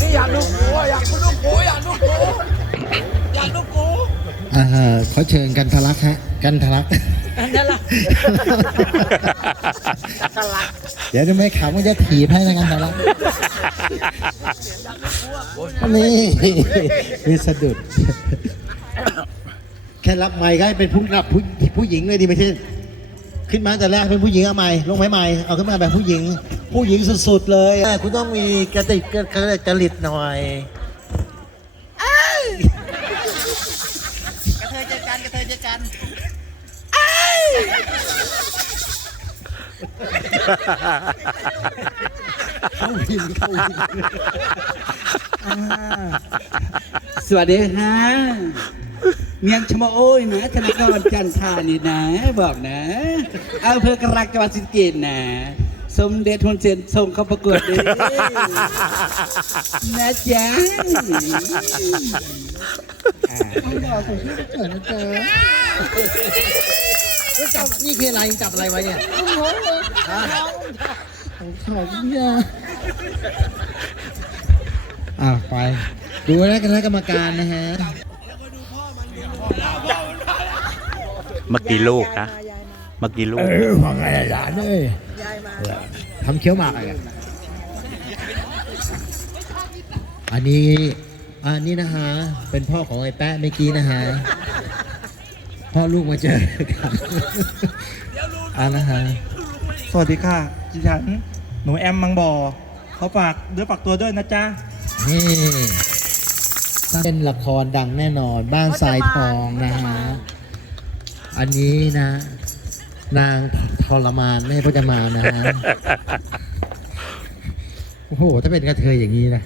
นี่อยากดูกูอะอยากดูกูอยากดูกูอยากดูกูอ่าฮะขอเชิญกันทะลักฮะ กันทะลักนั่นแหละตลาดเดี๋ยวจะไม่ขำก็จะถีบให้นะกันทะลักนี่มีสะดุด แค่รับไม้ก็ให้เป็นผู้รับผู้ผู้หญิงเลยดีไหมที่ ขึ้นมาแต่แรกเป็นผู้หญิงเอาไม้ลงไม้ไม้เอาขึ้นมาแบบผู้หญิง ผู้หญิงสุดๆเลยอะคุณต้องมีกระติกกระจริตหน่อยกระเทยเจอกันกระเทยเจอกันเข้าวินเข้าวินสวัสดีฮะ เมียงชะมะโอ้ยนะธนากรจันทานี่นะ บอกนะอำเภอกรักจังหวัดสิงห์บุรีนะ สมเด็จฮุนเซนส่งเข้าประกวดเลยนะจ๊ะเอาดอกของชื่อเกิดนะเจอแล้วจับนี่คืออะไรจับอะไรไว้เนี่ยฮะของเขาเนี่ยอะไป ดูนะคณะกรรมการนะฮะ เมื่อกี้ลูกนะ เมื่อกี้ลูก เออว่าไงหลานเอ้ยทำเคี้ยวหมากอะไรกันอันนี้อันนี้นะฮะ เป็นพ่อของไอ้แป๊ะเมื่อกี้นะฮะ พ่อลูกมาเจอกันอันนะฮะ สวัสดีค่ะดิฉันหนูแอมมังบอเขาฝากเนื้อฝากตัวด้วยนะจ๊ะนี่ เป็นละครดังแน่นอน บ้านทรายทองนะฮะ อันนี้นะ นางทรมานไม่ใช่พจมานนะฮะ โอ้โห ถ้าเป็นกระเทยอย่างนี้นะ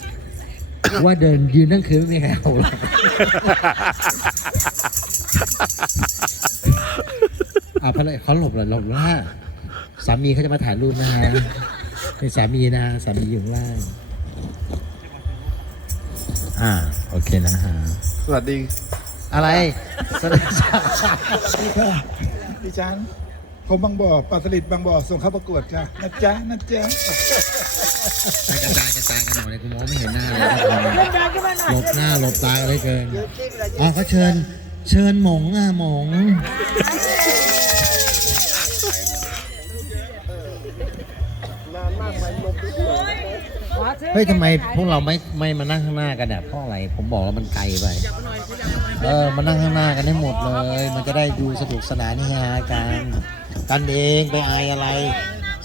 ว่าเดินยืนทั้งคืนไม่มีใครเอาหรอกอ่าพระเขาหลบเหรอหลบแล้วฮะสามีเขาจะมาถ่ายรูปนะฮะนี่สามีนะฮะสามีอยู่ข้างล่าง อ่า โอเคนะฮะ สวัสดีอะไรสวัสดีจ้าดิฉันผมบางบ่อปลาสลิดบางบ่อส่งเข้าประกวดค่ะนะจ๊ะนะจ๊ะไปกระจายกระจายกันหน่อยเลยกูมองไม่เห็นหน้าเลยหลบหน้าหลบตากันเลยเกิน อ๋อเขาเชิญ เชิญหมงอะหมง เฮ้ยทำไมพวกเราไม่ไม่มานั่งข้างหน้ากันเนี่ยเพราะอะไรผมบอกแล้วมันไกลไปเออมานั่งข้างหน้ากันให้หมดเลย มันจะได้ดูสนุกสนานนี่ฮะกันกันเองไปอายอะไร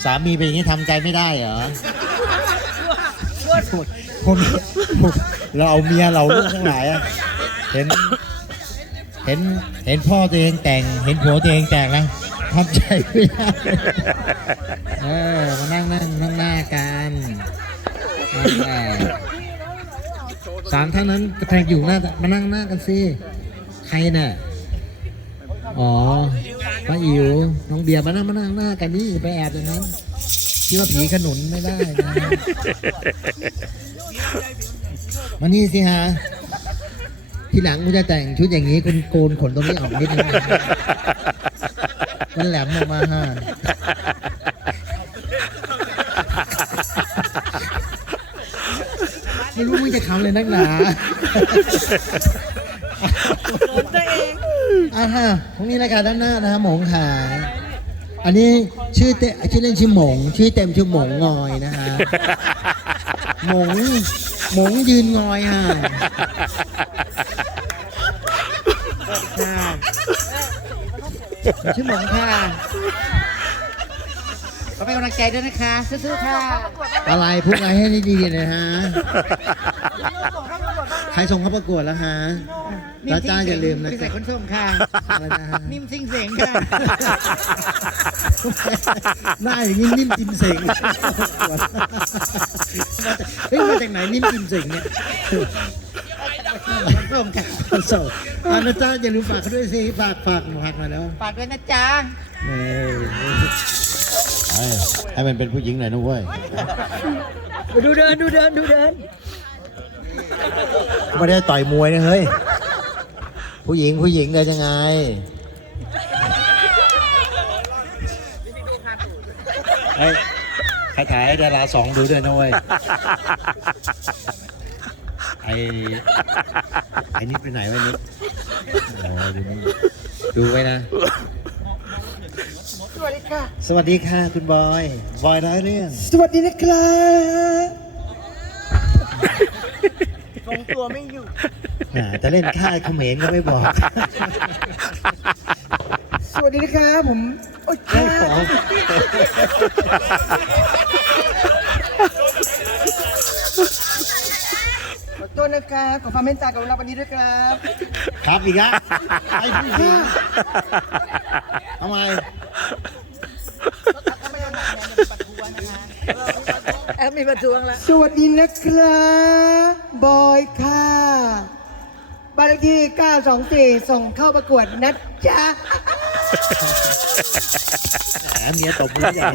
สามีเป็นอย่างนี้ทำใจไม่ได้เหรอคนเราเอาเมียเราลูกทั้งหลายเห็นเห็นเห็นพ่อตัวเองแต่ง เห็นผัวตัวเองแต่งนะทำใจไม่ได้เออมานั่งนั่งนั่งหน้ากัน สามท่านนั้นแทงอยู่หน้ามานั่งหน้ากันสิใครน่ะอ๋อป้าอิ๋วน้องเบียร์มานั่งมานั่งหน้ากันนี่ไปแอบอย่างนั้นคิดว่าผีขนุนไม่ได้นะมานี่สิฮะทีหลังกูจะแต่งชุดอย่างนี้คุณโกนขนตรงนี้ออกนิดนึงมันแหลมออกมาฮะ ไม่รู้มึงจะขำเลยนักหนาอ่าฮะตรงนี้รายการด้านหน้านะฮะหมงขาอันนี้ชื่อเตชื่อเล่นชื่อหมง ชื่อเต็มชื่อหมงงอยนะฮะหมงหมงยืนงอยฮะค่ะชื่อหมงค่ะ ขอเป็นกำลังใจด้วยนะคะสู้ๆค่ะอะไรพูดอะไรให้ดีๆเลยฮะ ใครส่งเข้าประกวดแล้วฮะจ้าจ้าอย่าลืมนะพี่ใส่คนส่งค่ะ อะไรนะฮะนิ่มซิงเสงค่ะหน้าอย่างนี้นิ่มจิมเสงเฮ้ยมาจากไหนนิ่มจิมเสงเนี่ยส่งค่ะส่งอานะจ้าอย่าลืมฝากเขาด้วยสิ ฝากฝากฝากมาแล้ว ฝากด้วยนะจ๊ะเออเอ้ย ให้มันเป็นผู้หญิงหน่อยนะเว้ยดูเดินดูเดินดูเดินไม่ได้ต่อยมวยนะเฮ้ย ผู้หญิงผู้หญิงเลยยังไงเฮ้ยใครถ่ายให้ดาราสองดูด้วยนะเว้ย ไอไอ้นี่ไปไหนวะนี่อ๋อดูนี่ดูไว้นะ สวัสดีค่ะ สวัสดีค่ะคุณบอย บอยร้อยเรื่อง สวัสดีนะครับอ่าจะเล่นค่ายเขมรก็ไม่บอกสวัสดีนะครับผมโอ๊ยไม่ขอขอโทษนะครับขอความเมตตากรุณาวันนี้ด้วยครับ ครับอีกแล้วไอ้ผู้หญิงทำ ไมแอมมีประท้วงแล้วสวัสดีนะครับบอยค่ะบ้านเลขที่ 924 ส่งเข้าประกวดนะจ๊ะแหมเมียตบมือใหญ่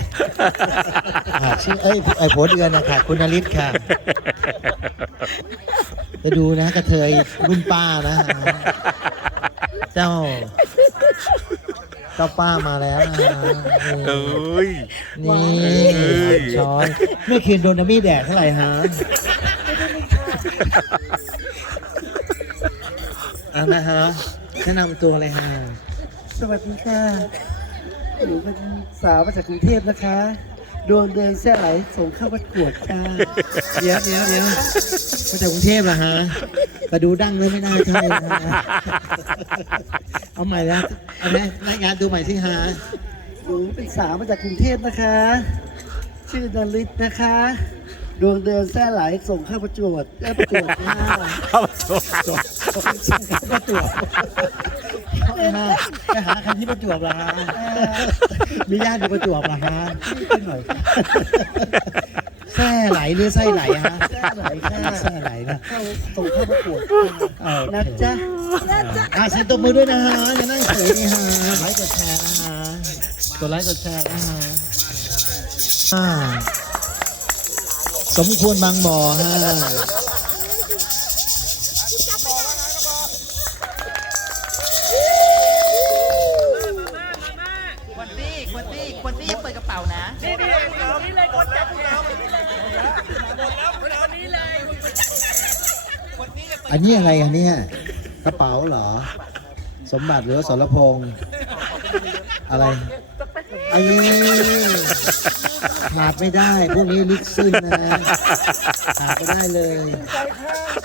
อ่าชื่อเอ้ยไอ้ผัวเดือนนะคะคุณนริศค่ะจะดูนะกระเทยรุ่นป้านะฮะเจ้า เจ้าป้ามาแล้วนะฮะเอ้ย นี่เอ้ย ช้อนเมื่อคืนโดนน้ำมีดแดดเท่าไหร่ฮะอะนะฮะแนะนำตัวเลยฮะสวัสดีค่ะ หนูเป็นสาวมาจากกรุงเทพนะคะ ดวงเดินแซ่ไหลส่งเข้าประกวดค่ะเดี๋ยวเดี๋ยวเดี๋ยวมาจากกรุงเทพเหรอฮะแต่ดูดั้งเลยไม่น่าใช่นะฮะเอาใหม่นะเอาไหมรายงานดูใหม่สิฮะหนูเป็นสาวมาจากกรุงเทพนะคะ ชื่อนลิศนะคะ ดวงเดินแซ่ไหลส่งเข้าประกวดเอ้ยประกวดค่ะเข้ามาชมประจวบ ไปหาใครที่ประจวบล่ะฮะมีญาติอยู่ประจวบล่ะฮะขึ้นหน่อยแส่ไหลหรือไส้ไหลฮะแส่ไหลค่ะแส่ไหลนะเข้าส่งเข้าประกวดเอานะจ๊ะอ่าเสียงตบมือด้วยนะฮะอย่านั่งเฉยนี่ฮะไลค์กดแชร์นะฮะกดไลค์กดแชร์นะฮะอ่าสมควรบางบ่อฮะ อันนี้อะไรอันเนี้ยกระเป๋าเหรอ สมบัติหรือว่าสรพงษ์อะไรไอ้นี่ขาดไม่ได้ พวกนี้ลึกซึ้งนะขาดไม่ได้เลย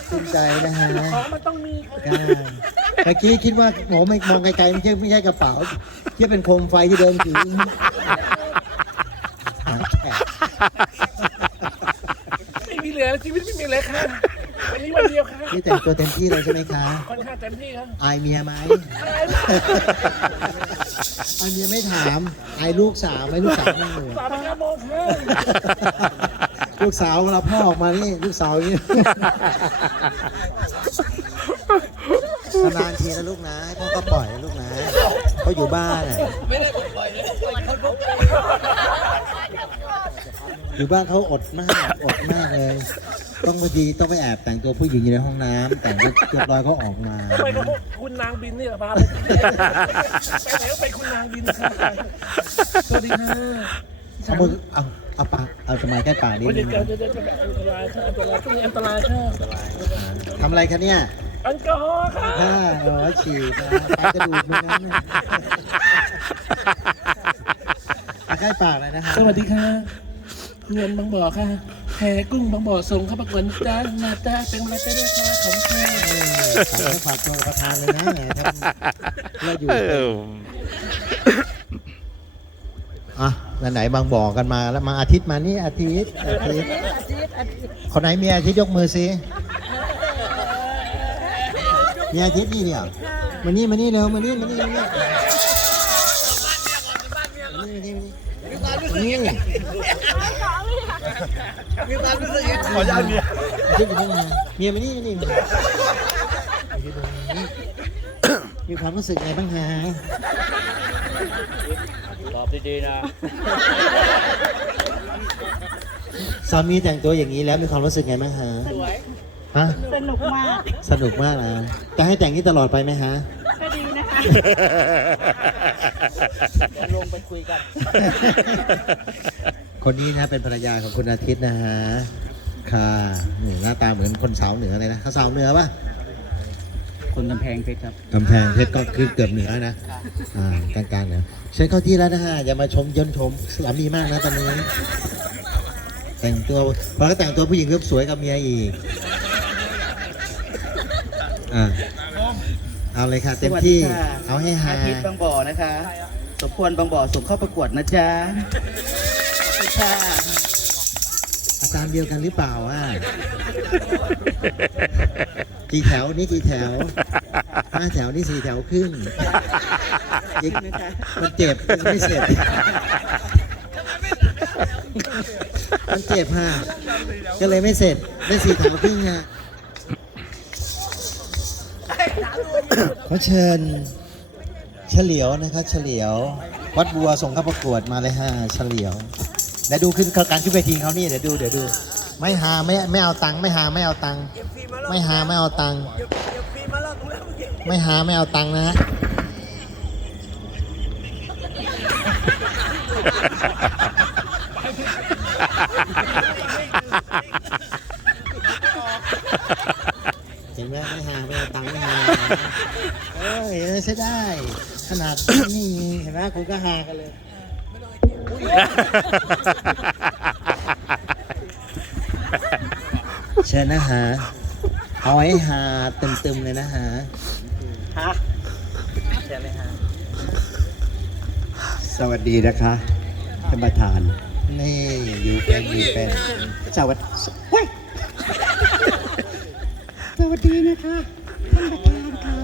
ซึ้งใจนะฮะมันต้องมีค่ะเมื่อกี้คิดว่าโหไม่มองไกลๆไม่ใช่ไม่ใช่กระเป๋าที่เป็นโคมไฟที่เดินถือหาแขกไม่มีเหลือชีวิตไม่มีเลยค่ะ วันนี้วันเดียวค่ะนี่แต่งตัวเต็มที่เลยใช่ไหมคะค่อนข้างเต็มที่ครับอายเมียไหมอายเมียไม่ถามอายลูกสาวไหมลูกสาวนั่งอยู่สามห้าโมงค่ะลูกสาวเวลาพ่อออกมานี่ลูกสาวอย่างนี้นานๆทีนะลูกนะให้พ่อก็ปล่อยนะลูกนะเขาอยู่บ้านน่ะอยู่ บ้านเขาอดมาก อดมากเลย ต้องพอดีต้องไปแอบแต่งตัวผู้หญิงอยู่ในห้องน้ำแต่งเรียบร้อยเขาออกมา ทำไมเขาคุณนางบินนี่เหรอพาไปไปไหนก็ไปคุณนางบินค่ะสวัสดีค่ะเอามือเอาเอาปากเอาสมัยใกล้ปากนิดวันนึนี้งเกิดจะจะอันตรายค่ะอันตรายช่วงนี้อันตรายค่ะทำอะไรคะเนี่ยแอลกอฮอล์ค่ะถ้าเออฉีดนะไปกระดูกมึงนั้นน่ะเอาใกล้ปากเลยนะฮะสวัสดีค่ะ เงินบางบ่อค่ะแพกุ้งบางบ่อส่งเข้าประกวดจ้ามาจ้าเป็นอะไรก็ได้ค่ะของค่ะฝากฝากตัวประธานเลยนะแหมทำเราอยู่เอออะวันไหนบางบอกกันมาแล้วมาอาทิตย์มานี่อาทิตย์อาทิตย์คนไหนมีอาทิตย์ยกมือสิมีอาทิตย์นี่เนี่ยมานี่มานี่เร็วมานี่มานี่มานี่มานี่ มานี่มานี่นี่ขออนุญาตเมียอาทิตย์อยู่ตรงไหนเมียมานี่มานี่มาอยู่ตรงนี้มีความรู้สึกไงบ้างฮะตอบดีๆนะ สามีแต่งตัวอย่างนี้แล้วมีความรู้สึกไงบ้างฮะฮะสนุกมาก สนุกมากนะจะให้แต่งนี้ตลอดไปไหมฮะ ก็ดีนะคะลงไปคุยกัน คนนี้นะเป็นภรรยาของคุณอาทิตย์นะฮะ ค่ะนี่หน้าตาเหมือนคนสาวเหนือเลยนะเขาสาวเหนือปะคนกำแพงเพชรครับกำแพงเพชรก็คือเกือบเหนือนะ อ่ากลางๆเหนือเชิญเข้าที่แล้วนะฮะ อย่ามาชมย่นชมสามีมากนะตอนนี้ แต่งตัวพอก็แต่งตัวผู้หญิงเริ่มสวยกับเมียอีก อ่าเอาเลยค่ะเต็มที่ เอาให้หาอาทิตย์บางบ่อนะคะ สมควรบางบ่อส่งเข้าประกวดนะจ๊ะขอบ คุณค่ะ อาจารย์เดียวกันหรือเปล่าอะ กี่แถวนี่กี่แถวห้าแถวนี่สี่แถวครึ่งอีกมันเจ็บยังไม่เสร็จมันเจ็บฮะก็เลยไม่เสร็จได้สี่แถวครึ่งฮะขอเชิญเฉลียวนะครับเฉลียว วัดบัวส่งเข้าประกวดมาเลยฮะเฉลียวเดี๋ยวดูขึ้นการขึ้นเวทีเขานี่เดี๋ยวดูเดี๋ยวดู ไม่หาไม่ไม่เอาตังค์ไม่หาไม่เอาตังค์ไม่หาไม่เอาตังค์ไม่หาไม่เอาตังค์นะฮะเห็นไหมไม่หาไม่เอาตังค์ไม่หาเอ้ยเออใช้ได้ ขนาดนี่เห็นไหมคุณก็หากันเลย เชิญนะฮะเอาให้หาตึมๆเลยนะฮะฮะใช่ไหมฮะสวัสดีนะคะท่านประธาน นี่อยู่เป็นอยู่เป็นสวัสดีเฮ้ยสวัสดีนะคะท่านประธานค่ะ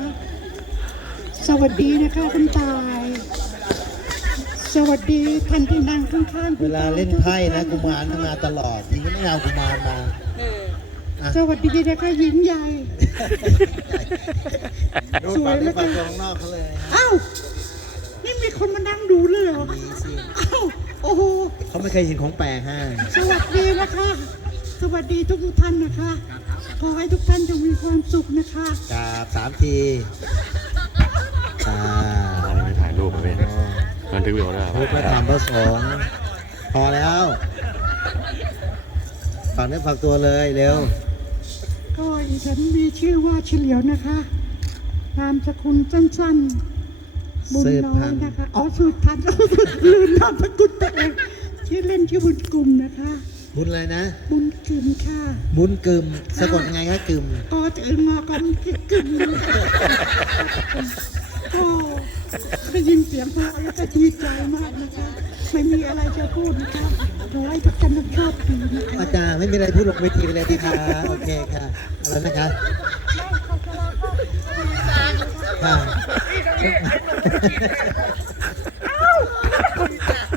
สวัสดีนะคะคุณตาย สวัสดีท่านที่นั่งข้างๆเวลาเล่นไพ่นะกุมารทำงานตลอดทีนี้ไม่เอากุมารมาสวัสดีนะคะหญิงใหญ่ ดูสวยฝั่งเหลืนี้อเกิฝั่งน ตรงนอกเขาเลยนะอ้าวนี่มีคนมานั่งดูเลยเหรอมีสิอ้าวโอ้โหเขาไม่เคยเห็นของแปลกฮะสวัสดีนะคะ สวัสดีทุกทุกๆท่านนะคะขอให้ทุกท่านจงมีความสุขนะคะ กราบสามทีอ่า บันทึกวิดีโอได้พูดพระธรรมพระสงฆ์พอแล้วฝากเนื้อฝากตัวเลยเร็ว ก็อีฉันมีชื่อว่าเฉลียวนะคะนามสกุลสั้นๆ บุญสืบน้อพัยนธุ์นะคะ อ๋อสืบพันธุ์ลืมนามสกุลตัวเองชื่อเล่นชื่อบุญกลุ่มนะคะ บุญอะไรนะ บุญกลุ่มค่ะ บุญกึมสะกดยังไงคะกึมก็จะอึงงอกันกึ่ง ก็ได้ยินเสียงเพราะแล้วก็ดีใจมากนะคะไม่มีอะไรจะพูดนะคะขอให้ทุกท่านโชคดีนะคะอาจารย์ไม่มีอะไรพูดลงเวทีไปเลยดีค่ะโอเคค่ะแล้วนะคะค่ะ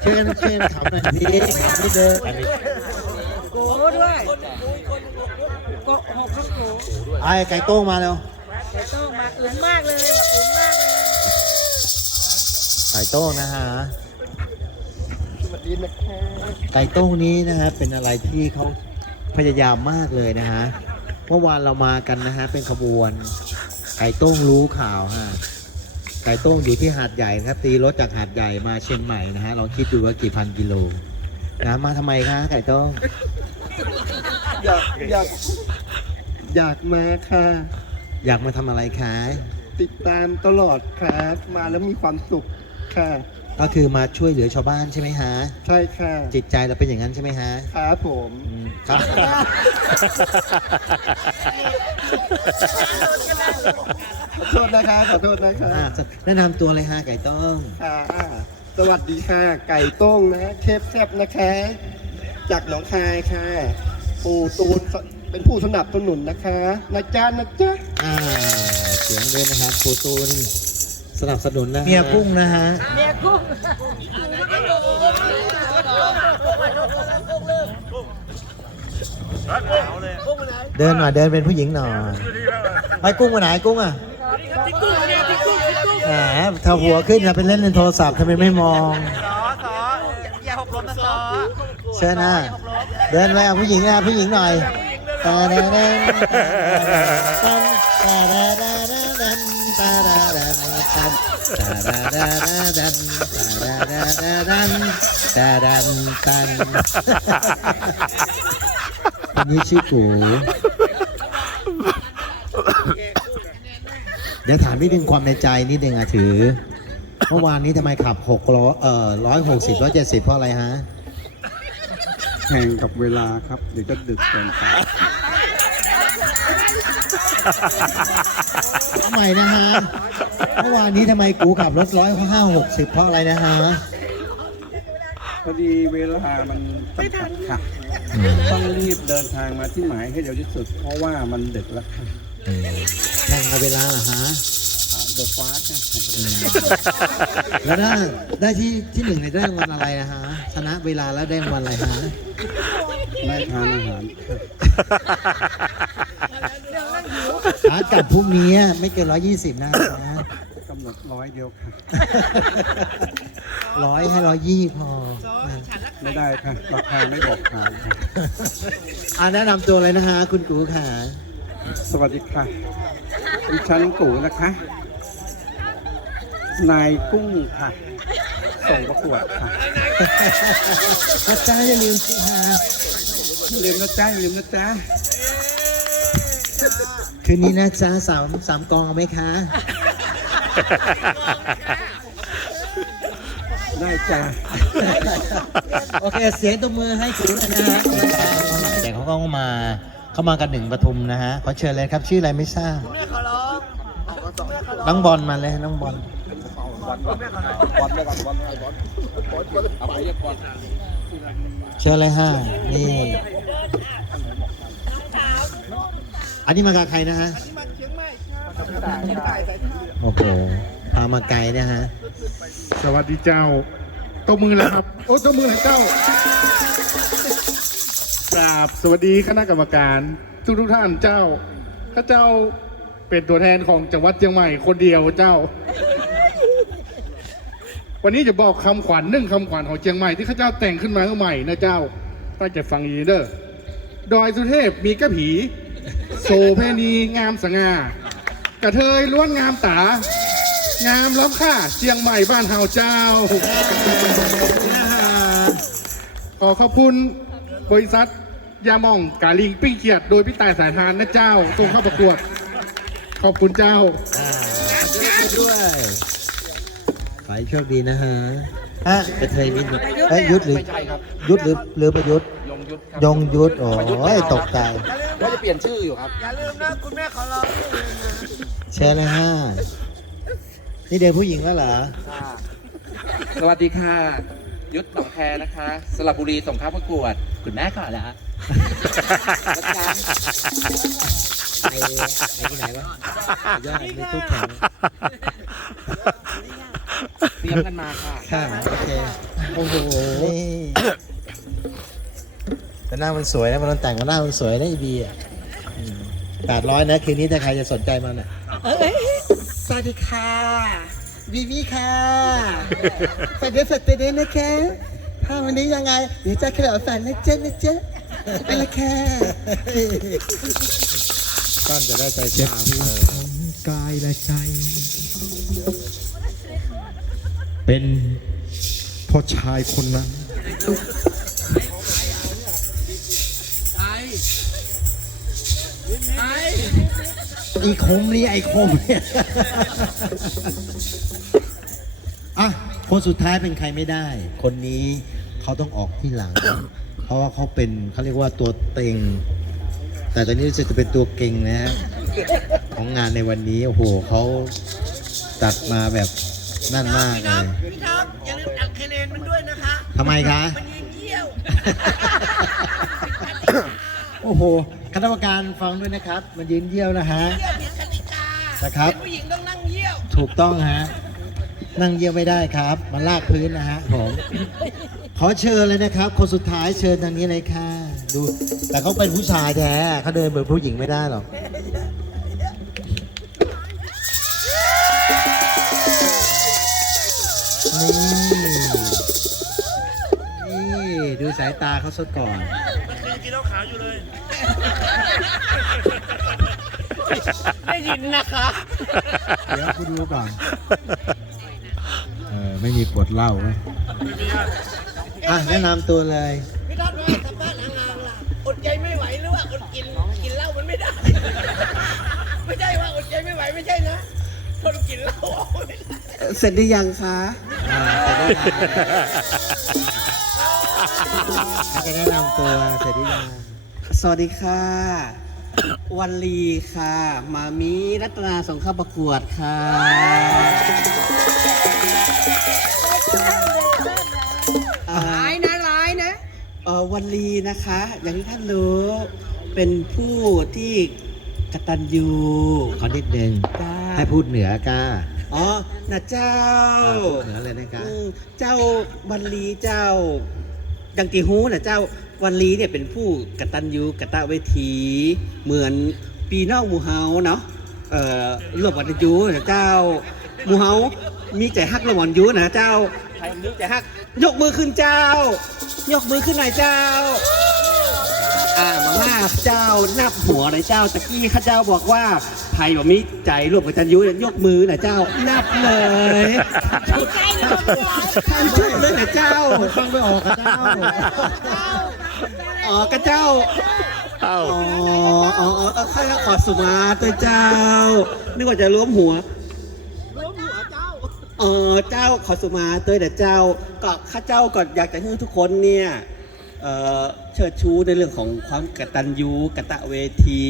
เชิญเชิญขำหน่อยสินิดเดิมโกด้วยโกหกข้างโกไอ้ไก่โต้งมาแล้วแต่ต้องมาอึมมากเลยแบบอึมมาก เลยไก่โต้งนะฮะไก่โต้งนี้นะฮะเป็นอะไรที่เขาพยายามมากเลยนะฮะเมื่อวานเรามากันนะฮะเป็นขบวน ไก่โต้งรู้ข่าวฮะไก่โต้งอยู่ที่หาดใหญ่นะครับ ตีรถจากหาดใหญ่มาเชียงใหม่นะฮะลองคิดดูว่ากี่พันกิโลนะมาทำไมคะไก่โต้งอยากอยากอยากมาค่ะ อยากมาทำอะไรคะ ติดตามตลอดครับ มาแล้วมีความสุข ค่ะ ก็คือมาช่วยเหลือชาวบ้านใช่ไหมฮะ ใช่ค่ะจิตใจเราเป็นอย่างนั้นใช่ไหมฮะครับผมอืมครับ ขอโทษนะคะขอโทษนะคะอ่าแนะนำตัวเลยฮะไก่โต้งค่ะสวัสดีค่ะ ไก่โต้งนะเคฟแซบนะคะ จากหนองคายค่ะ ปู่ตูนเป็นผู้สนับสนุนนะคะนะจ๊ะนะจ๊ะ อ่าเสียงด้วยนะครับปูตูน สนับสนุนนะเมียกุ้งนะฮะเมียกุ้งเดินหน่อยเดินเป็นผู้หญิงหน่อยไอ้กุ้งมาไหนกุ้งอะแหมถ้าหัวขึ้นจะเป็นเล่นในโทรศัพท์ทำไมไม่มองเชิญนะ เดินไปเอาผู้หญิงนะผู้หญิงหน่อยตาดาดันตาดาดาดันตาดาดาดันตาต คนนี้ชื่อกูเดี๋ยวถามนิดนึงความในใจนิดนึงอะถือ เมื่อวานนี้ทำไมขับหกร้อเอ่อร้อยหกสิบร้อยเจ็ดสิบเพราะอะไรฮะ แข่งกับเวลาครับ เดี๋ยวจะดึกเกินไปทำไมนะฮะ เมื่อวานนี้ทำไมกูขับรถร้อยห้าหกสิบเพราะอะไรนะฮะพอดีเวลามันจำกัดค่ะต้องรีบเดินทางมาที่หมายให้เร็วที่สุด เพราะว่ามันดึกแล้วค่ะแข่งกับเวลาเหรอฮะเดอะฟ้าค่ะแล้วได้ได้ที่ที่หนึ่งในได้รางวัลอะไรนะฮะชนะเวลาแล้วได้รางวัลอะไรฮะได้ทานอาหารค่ะ ขากลับพรุ่งนี้ไม่เกินร้อยยี่สิบนะกำหนดร้อยเดียวค่ะร้อยให้ร้อยยี่พอนะไม่ได้ค่ะราคาไม่บอกทางค่ะอ่าแนะนำตัวเลยนะฮะ คุณกูค่ะ สวัสดีค่ะดิฉันกูนะคะ นายกุ้งค่ะ ส่งประกวดค่ะอาจารย์อย่าลืมสิฮะลืมนะจ๊ะลืมนะจ๊ะ คืนนี้นะจ๊ะสามสามกองเอาไหมคะ ได้จ้ะโอเค เสียงตบมือให้คุณนะฮะแต่เขาก็มาเข้ามากันหนึ่งปทุมนะฮะขอเชิญเลยครับชื่ออะไรไม่ทราบน้องบอลมาเลยน้องบอลเชิญเลยฮะนี่ อันนี้มากับใครนะฮะโอ้โห พามาไกลนะฮะ สวัสดีเจ้าตบมือเลยครับ โอ้ตบมือให้เจ้ากราบสวัสดีคณะกรรมการ ทุกทุกๆท่านเจ้าข้าเจ้าเป็นตัวแทนของจังหวัดเชียงใหม่คนเดียวเจ้า วันนี้จะบอกคำขวัญหนึ่งคำขวัญของเชียงใหม่ที่ข้าเจ้าแต่งขึ้นมาใหม่นะเจ้าตั้งใจฟังดีเด้อดอยสุเทพมีกระผี โสเพณีงามสง่ากระเทยล้วนงามตา งามล้ำค่าเชียงใหม่บ้านเฮาเจ้า ขอขอบคุณบริษัทยาหมองกาลิงปิ้งเกียรติโดยพี่ตายสายทานนะเจ้าส่งเข้าประกวด ขอบคุณเจ้า อ่าด้วยขอให้โชคดีนะฮะฮะกระเทยนิดหนึงเอ้ยยุทธหรือยุทธหรือหรือประยุทธ์ยงยุทธยงยุทธโอ้ยตกใจ ว่าจะเปลี่ยนชื่ออยู่ครับเชิญเลยฮะนี่เด็กผู้หญิงแล้วเหรอสวัสดีค่ะ ยุทธหนองแคนะคะสระบุรีส่งเข้าประกวด คุณแม่ก่อนนะไอ้ไอ้ที่ไหนวะยอดในทุกแข่งเตรียมกันมาค่ะ ค่ะ โอเค โอ้โหนี่ แต่หน้ามันสวยนะมันแต่งมาหน้ามันสวยนะไอบีอะแปดร้อยนะคืนนี้ถ้าใครจะสนใจมันอะสวัสดีค่ะวีวีค่ะฝากด้วยฝากตัวด้วยนะคะถ้าวันนี้ยังไงเดี๋ยวจะขยับฝันนะเจ๊นะเจ๊ไปละค่ะต้นจะได้ใจเจ็บตามที่เออของกายและใจ เป็นพ่อชายคนนั้น อีคมนี่ไอคมเนี่ยอะคนสุดท้ายเป็นใครไม่ได้ คนนี้เขาต้องออกที่หลัง เพราะว่าเขาเป็นเขาเรียกว่าตัวเต็ง แต่ตอนนี้รู้สึกจะเป็นตัวเก่งนะฮะของงานในวันนี้ โอ้โหเขาจัดมาแบบนั่นมากเลยพี่ท็อปอย่าลืมอัดคะแนนมันด้วยนะคะ ทำไมคะ มันยิงเยี่ยว โอ้โห คณะกรรมการฟังด้วยนะครับ มันยืนเยี่ยวนะฮะเยี่ยวผิดกติกานะครับเป็นผู้หญิงต้องนั่งเยี่ยว ถูกต้องฮะ นั่งเยี่ยวไม่ได้ครับ มันลากพื้นนะฮะผม ขอเชิญเลยนะครับ คนสุดท้ายเชิญทางนี้เลยค่ะ ดู แต่เขาเป็นผู้ชายแท้เขาเดินเหมือนผู้หญิงไม่ได้หรอกนี่ นี่ ดูสายตาเขาซะก่อน ได้ยินนะคะ เดี๋ยวกูดูก่อนไม่มีขวดเหล้าไหมอะแนะนำตัวเลย พี่ทอดว่าสัมภาษณ์ห่างๆล่ะอดใจไม่ไหวหรือว่าอดกินกินเหล้ามันไม่ได้ ไม่ใช่ว่าอดใจไม่ไหวไม่ใช่นะทนกินเหล้าเอาไม่ได้ เสร็จหรือยังคะ อ่าจะ ได้นำตัวเสร็จหรือยังสวัสดีค่ะ วันลีค่ะ มามีรัตนาส่งเข้าประกวดค่ะ ร้ายนะร้ายนะ เออวันลีนะคะ อย่างที่ท่านรู้ เป็นผู้ที่กตัญญูขอนิดนึง จ้าให้พูดเหนือกาอ๋อนะเจ้าอ่าพูดเหนือเลยนะคะอืมเจ้าวันลีเจ้า ดังตีฮูนะเจ้าวันลีเนี่ยเป็นผู้กตัญญูกตเวที เหมือนปีนอกหมูเฮาเนาะเอ่อรวมกตัญญูนะเจ้าหมูเฮามีใจฮักระหว่างยูนะเจ้าใครมีใจฮัก ยกมือขึ้นเจ้า ยกมือขึ้นหน่อยเจ้า อ่ามาม่าเจ้านับหัวหน่อยเจ้าตะกี้ข้าเจ้าบอกว่าไผ่บอกมีใจร่วมกับจันยุเนี่ยยกมือหน่อยเจ้านับเลยทำชุดเลยหน่อยเจ้าฟังไม่ออกอะเจ้าอ๋อกระเจ้าเอ้าอ๋ออ๋ออ๋อเออข้าขอสุมาตัวเจ้านึกว่าจะล้มหัวล้มหัวเจ้าเออเจ้าขอสุมาตัวเดี๋ยวเจ้าก็ข้าเจ้าก็อยากจะให้ทุกคนเนี่ยเอ่อ เชิดชูในเรื่องของความกตัญญูกะตะเวที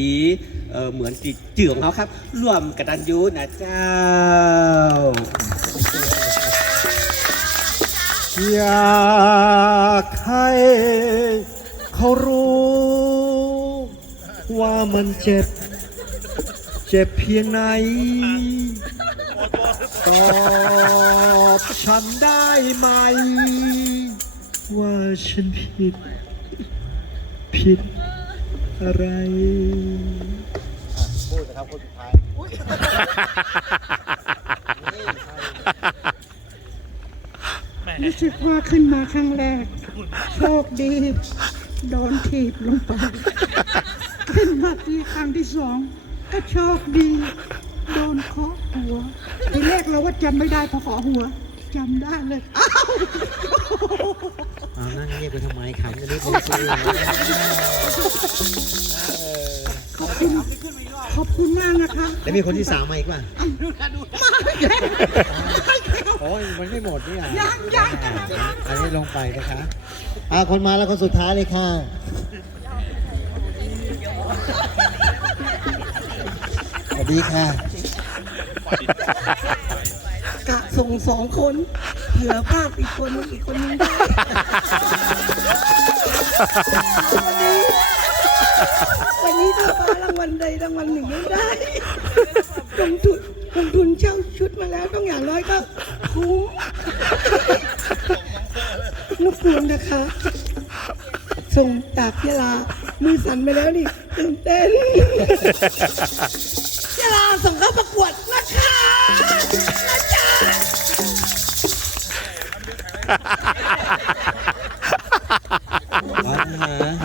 เเหมือนจิตจื่อของเขาครับ ร่วมกตัญญูนะเจ้าอยากให้เขารู้ ว่ามันเจ็บ เจ็บเพียงไหนตอบฉันได้ไหม ว่าฉันผิด ผิดอะไร พูดนะครับพูดสุดท้ายรู้สึกว่าขึ้นมาครั้งแรก โชคดี โดนถีบลงไป ขึ้นมาที่ครั้งที่สอง ก็โชคดี โดนเคาะหัว ทีแรกเราว่าจำไม่ได้พอเคาะหัวจำได้เลย อ้าว เอานั่งเงียบไปทำไมขำกันนิดนึงสิขอบคุณขอบคุณมากนะคะแล้วมีคนที่สามมาอีกป่ะโอ้ยมันไม่หมดนี่อะยังยังอันนี้ลงไปนะคะอ่าคนมาแล้วคนสุดท้ายเลยค่ะสวัสดีค่ะกะส่งสองคน เหลือพลาดอีกคนนึงอีกคนนึงได้วันนี้ถ้าฟ้ารางวัลใดรางวัลหนึ่งไม่ได้ลงทุนลงทุนเช่าชุดมาแล้วต้องอย่างน้อยก็คุ้มรบกวนนะคะ ส่งจากยะลามือสั่นไปแล้วนี่ตื่นเต้น 嗯